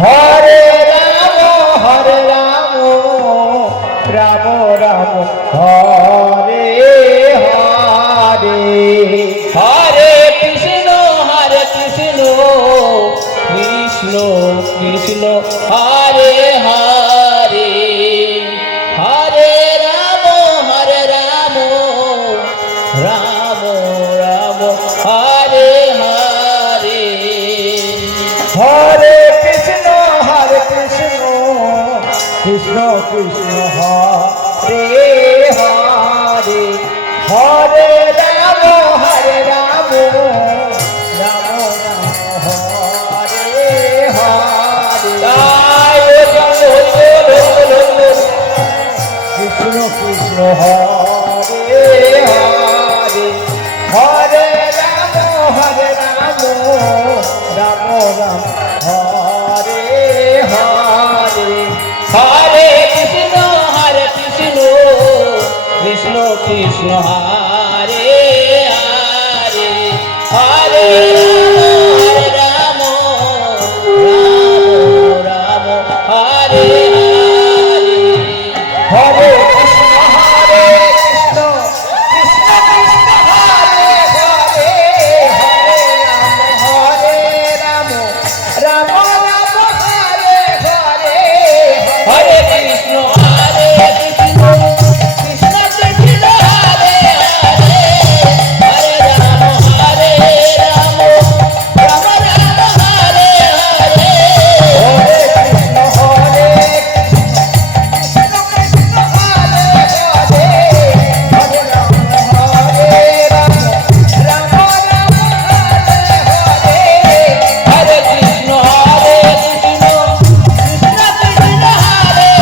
হরে রাম রাম রাম হরে হরে হরে কৃষ্ণ কৃষ্ণ কৃষ্ণ হরে হরে হরে রাম রাম রাম হরে হরে হরে কৃষ্ণ কৃষ্ণ কৃষ্ণ হরে হরে হরে রাম রাম রাম হরে হরে তাই কৃষ্ণ কৃষ্ণ হরে হরে হরে রাম রাম রাম হরে হরে হরে কৃষ্ণ কৃষ্ণ কৃষ্ণ হরে হরে হরে রাম রাম হরে হরে হরে কৃষ্ণ কৃষ্ণ কৃষ্ণ হরে হরে হরে রাম রাম রাম হরে হরে হরে কৃষ্ণ কৃষ্ণ কৃষ্ণ কৃষ্ণ হরে হরে হরে রাম রাম রাম হরে হরে হরে কৃষ্ণ হরে কৃষ্ণ কৃষ্ণ হরে হরে হরে রাম রাম রাম হরে হরে হরে কৃষ্ণ কৃষ্ণ কৃষ্ণ কৃষ্ণ হরে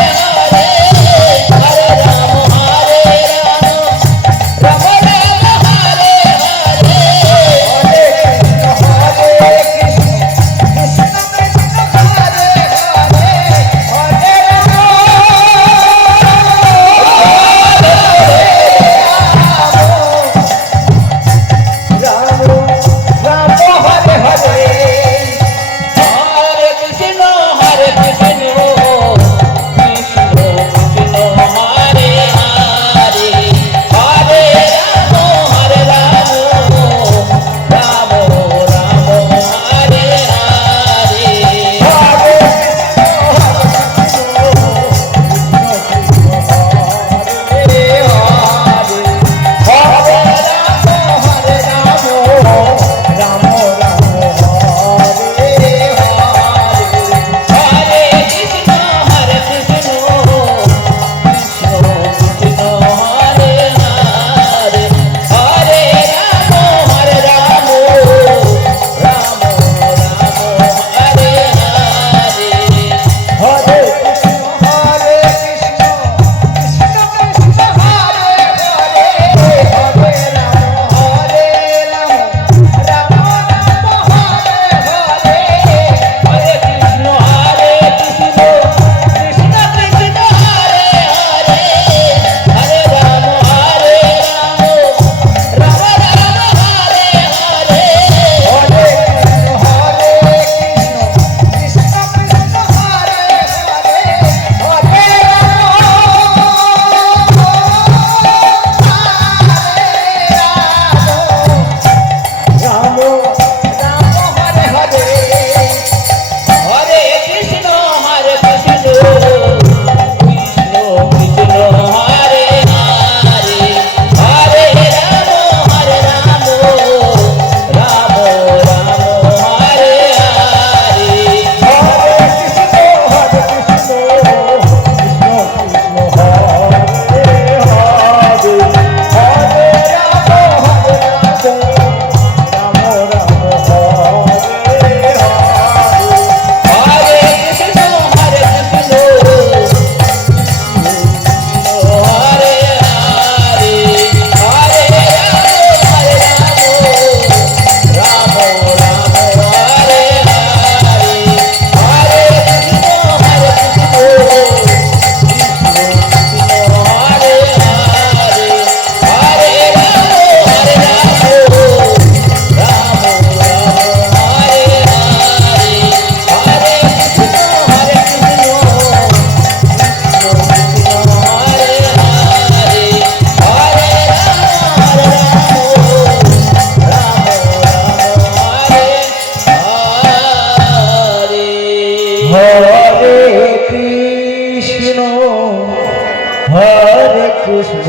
হরে কৃষ্ণ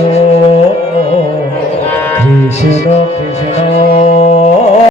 কৃষ্ণ কৃষ্ণ